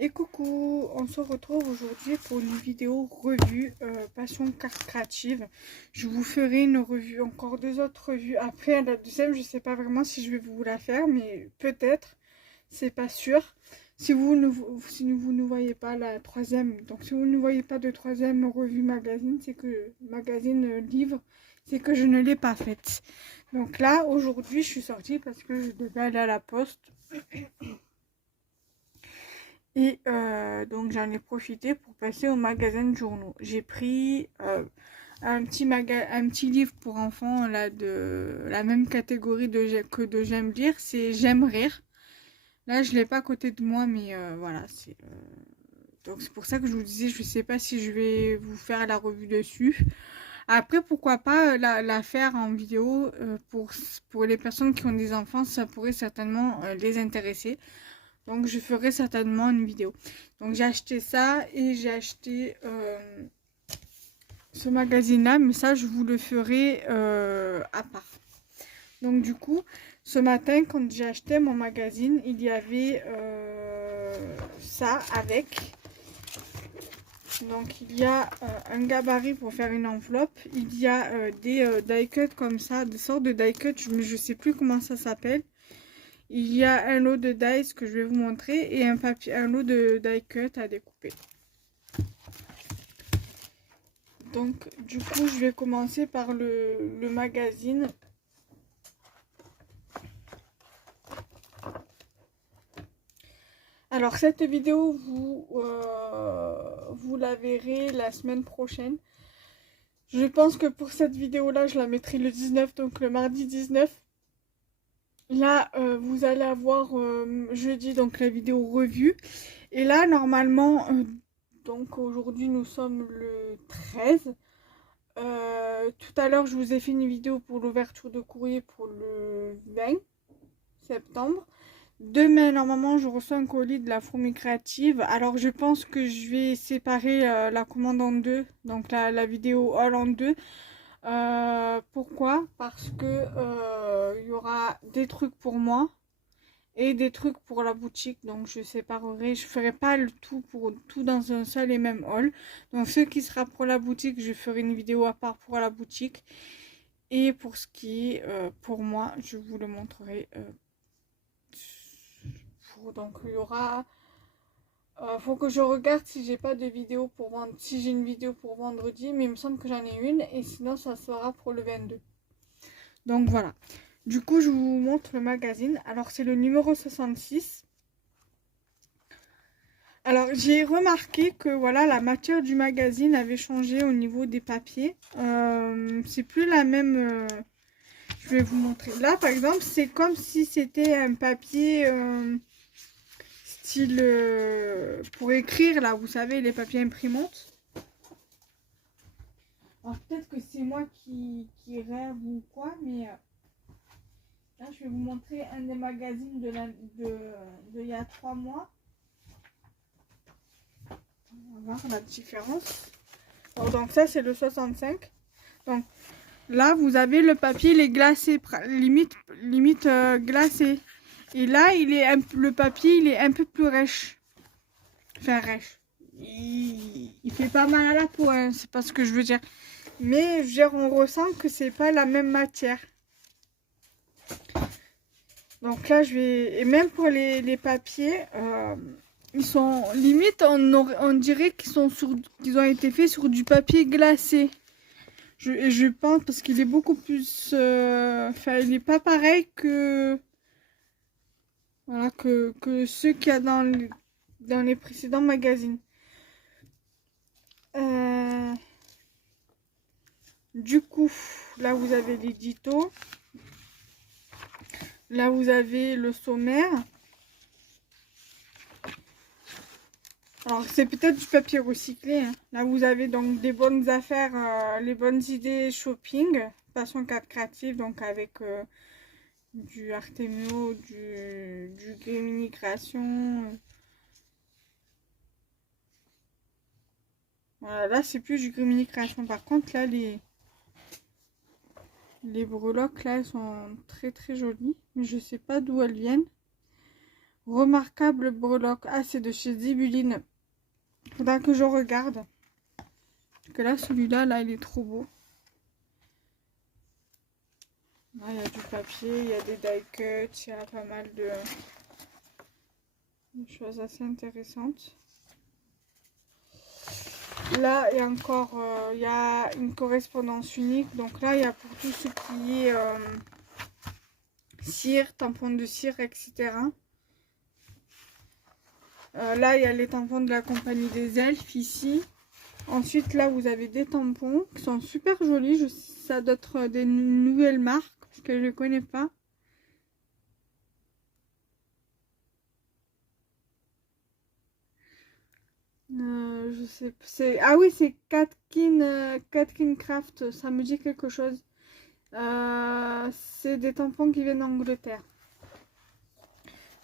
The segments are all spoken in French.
Et coucou, on se retrouve aujourd'hui pour une vidéo revue Passion carte créative. Je vous ferai une revue, encore deux autres revues. Après, la deuxième, je sais pas vraiment si je vais vous la faire, mais peut-être, c'est pas sûr. Si vous ne voyez pas la troisième, donc si vous ne voyez pas de troisième revue magazine, c'est que magazine livre, c'est que je ne l'ai pas faite. Donc là, aujourd'hui, je suis sortie parce que je devais aller à la poste. Et donc j'en ai profité pour passer au magasin de journaux. J'ai pris un petit livre pour enfants là, de la même catégorie que de J'aime lire, c'est J'aime rire. Là je l'ai pas à côté de moi, mais voilà, donc c'est pour ça que je vous disais, je sais pas si je vais vous faire la revue dessus. Après, pourquoi pas la faire en vidéo pour les personnes qui ont des enfants, ça pourrait certainement les intéresser. Donc je ferai certainement une vidéo. Donc j'ai acheté ça et j'ai acheté ce magazine-là, mais ça je vous le ferai à part. Donc du coup, ce matin quand j'ai acheté mon magazine, il y avait ça avec. Donc il y a un gabarit pour faire une enveloppe. Il y a des die cuts comme ça, des sortes de die cuts, mais je sais plus comment ça s'appelle. Il y a un lot de dies que je vais vous montrer et un lot de die cut à découper. Donc du coup je vais commencer par le magazine. Alors cette vidéo vous la verrez la semaine prochaine. Je pense que pour cette vidéo là je la mettrai le 19, donc le mardi 19. Là vous allez avoir jeudi donc la vidéo revue. Et là normalement donc aujourd'hui nous sommes le 13. Tout à l'heure, je vous ai fait une vidéo pour l'ouverture de courrier pour le 20 septembre. Demain, normalement, je reçois un colis de la Fourmi Créative. Alors, je pense que je vais séparer la commande en deux, donc la vidéo all en deux. Pourquoi? Parce que il y aura des trucs pour moi et des trucs pour la boutique, donc je séparerai, je ferai pas le tout pour tout dans un seul et même haul. Donc ce qui sera pour la boutique, je ferai une vidéo à part pour la boutique, et pour ce qui est pour moi, je vous le montrerai donc il y aura faut que je regarde si j'ai pas de vidéo pour vendre, si j'ai une vidéo pour vendredi, mais il me semble que j'en ai une, et sinon ça sera pour le 22. Donc voilà. Du coup, je vous montre le magazine. Alors, c'est le numéro 66. Alors, j'ai remarqué que voilà, la matière du magazine avait changé au niveau des papiers. C'est plus la même. Je vais vous montrer. Là, par exemple, c'est comme si c'était un papier style pour écrire, là, vous savez, les papiers imprimantes. Alors, peut-être que c'est moi qui rêve ou quoi, mais là, je vais vous montrer un des magazines de il y a 3 mois. On va voir la différence. Alors, donc ça, c'est le 65. Donc là, vous avez le papier, il est glacé, limite glacé. Et là, le papier, il est un peu plus rêche. Enfin, rêche. Il fait pas mal à la peau, hein, c'est pas ce que je veux dire. Mais je veux dire, on ressent que c'est pas la même matière. Donc là, et même pour les papiers, ils sont limite, on dirait qu'ils ont été faits sur du papier glacé. Je pense parce qu'il est beaucoup plus, enfin, il n'est pas pareil que, voilà, que ceux qu'il y a dans les précédents magazines. Du coup, là vous avez l'édito. Là vous avez le sommaire. Alors c'est peut-être du papier recyclé, hein. Là vous avez donc des bonnes affaires, les bonnes idées shopping, Passion carte créative, donc avec du Artemio, du Gemini Création. Voilà, là c'est plus du Gemini Création. Par contre là les breloques là elles sont très très jolies, mais je sais pas d'où elles viennent. Remarquable breloque. Ah, c'est de chez Zibuline. Faudra que je regarde. Parce que là, celui-là, là, il est trop beau. Là, il y a du papier, il y a des die cuts, il y a pas mal de choses assez intéressantes. Là, il y a encore il y a une correspondance unique. Donc là, il y a pour tout ce qui est cire, tampons de cire, etc. Là, il y a les tampons de la compagnie des elfes ici. Ensuite, là, vous avez des tampons qui sont super jolis. Ça doit être des nouvelles marques parce que je ne connais pas. Je sais pas. Ah oui, c'est Katkin Craft. Ça me dit quelque chose. C'est des tampons qui viennent d'Angleterre.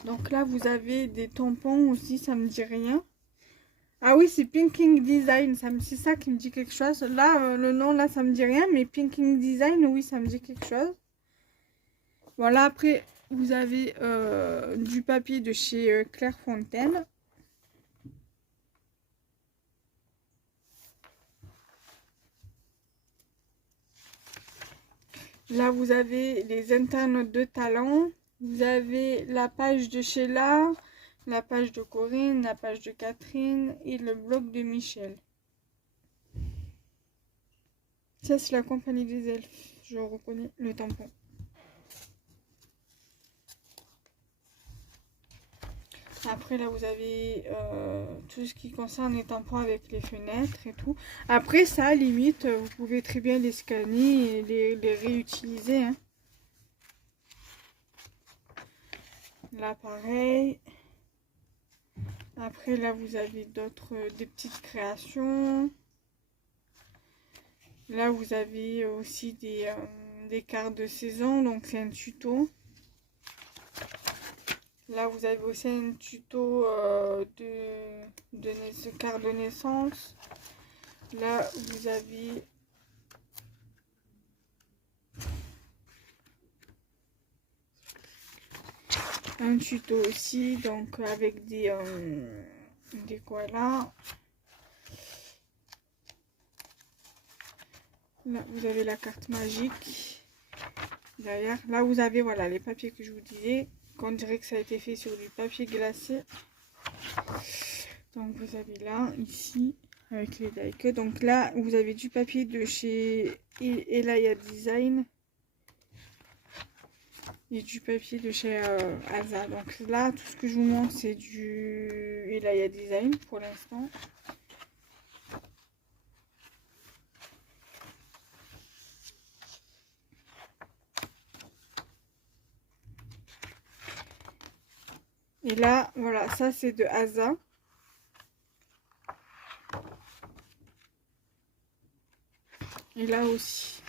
Donc là, vous avez des tampons aussi. Ça me dit rien. Ah oui, c'est Pinking Design. C'est ça qui me dit quelque chose. Là, le nom, là, ça me dit rien. Mais Pinking Design, oui, ça me dit quelque chose. Voilà, après, vous avez du papier de chez Clairefontaine. Là, vous avez les internautes de talent. Vous avez la page de Sheila, la page de Corinne, la page de Catherine et le blog de Michel. Ça, c'est la compagnie des elfes. Je reconnais le tampon. Après, là, vous avez tout ce qui concerne les tampons avec les fenêtres et tout. Après, ça, limite, vous pouvez très bien les scanner et les réutiliser. Hein. Là, pareil. Après, là, vous avez d'autres, des petites créations. Là, vous avez aussi des cartes de saison. Donc, c'est un tuto. Là, vous avez aussi un tuto de carte de naissance. Là, vous avez un tuto aussi, donc avec des koalas. Là, vous avez la carte magique. Derrière, là, vous avez voilà les papiers que je vous disais. On dirait que ça a été fait sur du papier glacé. Donc, vous avez là, ici, avec les die-cuts. Donc là, vous avez du papier de chez Elaya Design. Et du papier de chez Asa. Donc là, tout ce que je vous montre, c'est du Elaya Design pour l'instant. Et là, voilà, ça c'est de Asa. Et là aussi.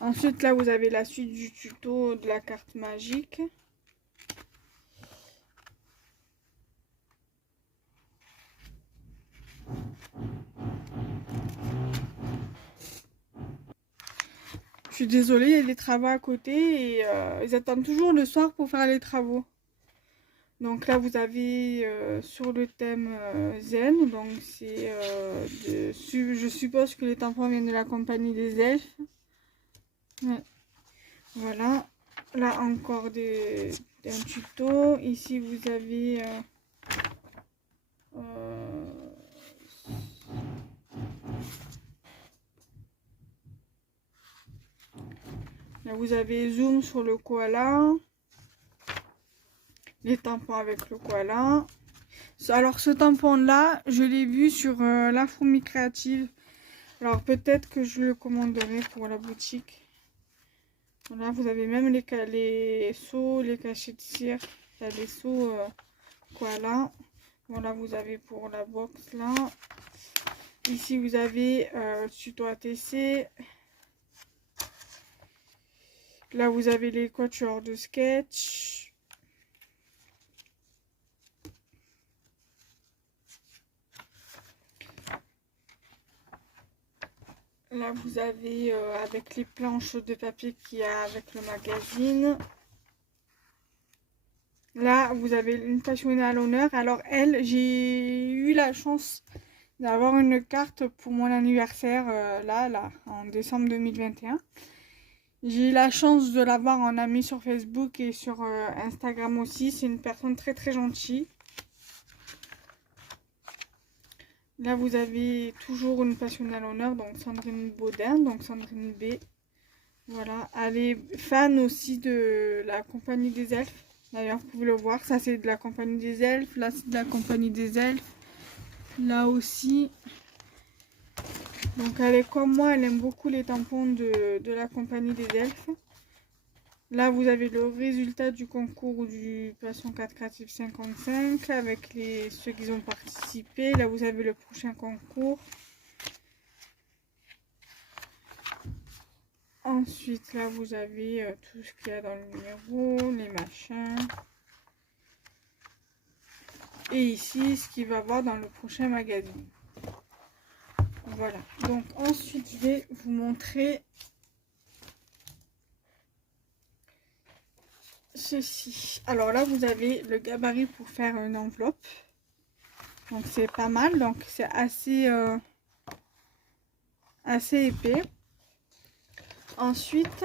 Ensuite, là, vous avez la suite du tuto de la carte magique. Je suis désolée, il y a des travaux à côté et ils attendent toujours le soir pour faire les travaux. Donc là, vous avez sur le thème Zen. Donc c'est je suppose que les tampons viennent de la compagnie des elfes. Ouais. Voilà. Là encore un tuto. Ici, vous avez là, vous avez zoom sur le koala. Les tampons avec le koala. Alors ce tampon là, je l'ai vu sur la fourmi créative. Alors peut-être que je le commanderai pour la boutique. Voilà, vous avez même les seaux, les cachets de cire. Il y a des seaux koala. Voilà, vous avez pour la box là. Ici vous avez tuto ATC. Là vous avez les quatuors de sketch. Là, vous avez avec les planches de papier qu'il y a avec le magazine. Là, vous avez une passionnée à l'honneur. Alors elle, j'ai eu la chance d'avoir une carte pour mon anniversaire, là, en décembre 2021. J'ai eu la chance de l'avoir en amie sur Facebook et sur Instagram aussi. C'est une personne très très gentille. Là, vous avez toujours une passionnée à l'honneur, donc Sandrine Baudin, donc Sandrine B. Voilà, elle est fan aussi de la Compagnie des Elfes. D'ailleurs, vous pouvez le voir, ça c'est de la Compagnie des Elfes, là c'est de la Compagnie des Elfes. Là aussi. Donc elle est comme moi, elle aime beaucoup les tampons de la Compagnie des Elfes. Là, vous avez le résultat du concours du Passion 4 Créative 55 avec ceux qui ont participé. Là, vous avez le prochain concours. Ensuite, là, vous avez tout ce qu'il y a dans le numéro, les machins. Et ici, ce qu'il va voir dans le prochain magazine. Voilà. Donc, ensuite, je vais vous montrer ceci. Alors là, vous avez le gabarit pour faire une enveloppe. Donc, c'est pas mal. Donc, c'est assez épais. Ensuite,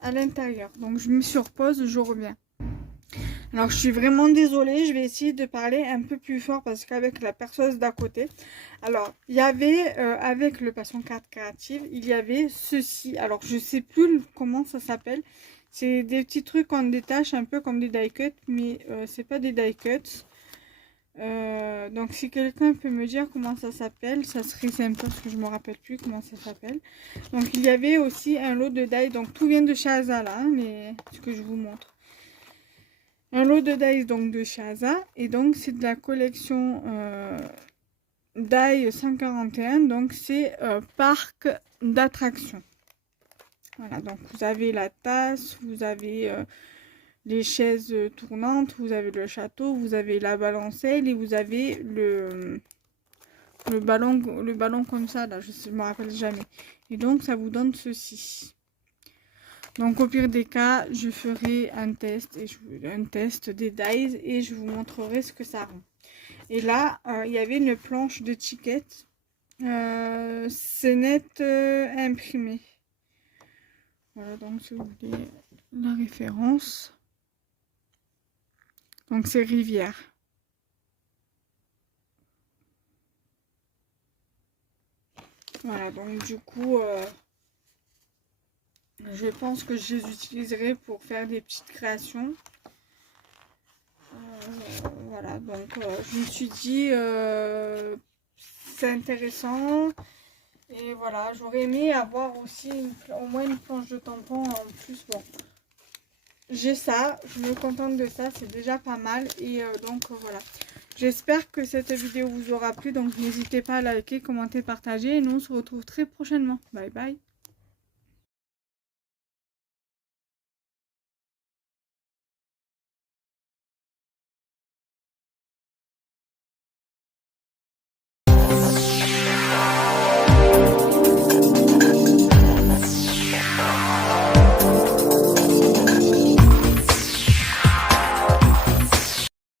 à l'intérieur. Donc, je me surpose, je reviens. Alors, je suis vraiment désolée. Je vais essayer de parler un peu plus fort parce qu'avec la perceuse d'à côté. Alors, il y avait, avec le Passion 4 Créative, il y avait ceci. Alors, je sais plus comment ça s'appelle. C'est des petits trucs en détache, un peu comme des die cuts, mais c'est pas des die cuts. Donc si quelqu'un peut me dire comment ça s'appelle, ça serait sympa parce que je me rappelle plus comment ça s'appelle. Donc il y avait aussi un lot de die, donc tout vient de chez Asa là, ce que je vous montre. Un lot de die donc de chez Asa, et donc c'est de la collection die 141, donc c'est parc d'attractions. Voilà, donc vous avez la tasse, vous avez les chaises tournantes, vous avez le château, vous avez la balancelle et vous avez le ballon comme ça, là, je me rappelle jamais. Et donc, ça vous donne ceci. Donc, au pire des cas, je ferai un test, des dies et je vous montrerai ce que ça rend. Et là, il y avait une planche de tickets. C'est net imprimé. Voilà, donc si vous voulez la référence. Donc c'est Rivière. Voilà, donc du coup, je pense que je les utiliserai pour faire des petites créations. Voilà, donc je me suis dit, c'est intéressant. Et voilà, j'aurais aimé avoir aussi au moins une planche de tampon en plus. Bon, j'ai ça, je me contente de ça, c'est déjà pas mal. Et donc voilà. J'espère que cette vidéo vous aura plu, donc n'hésitez pas à liker, commenter, partager et nous on se retrouve très prochainement. Bye bye.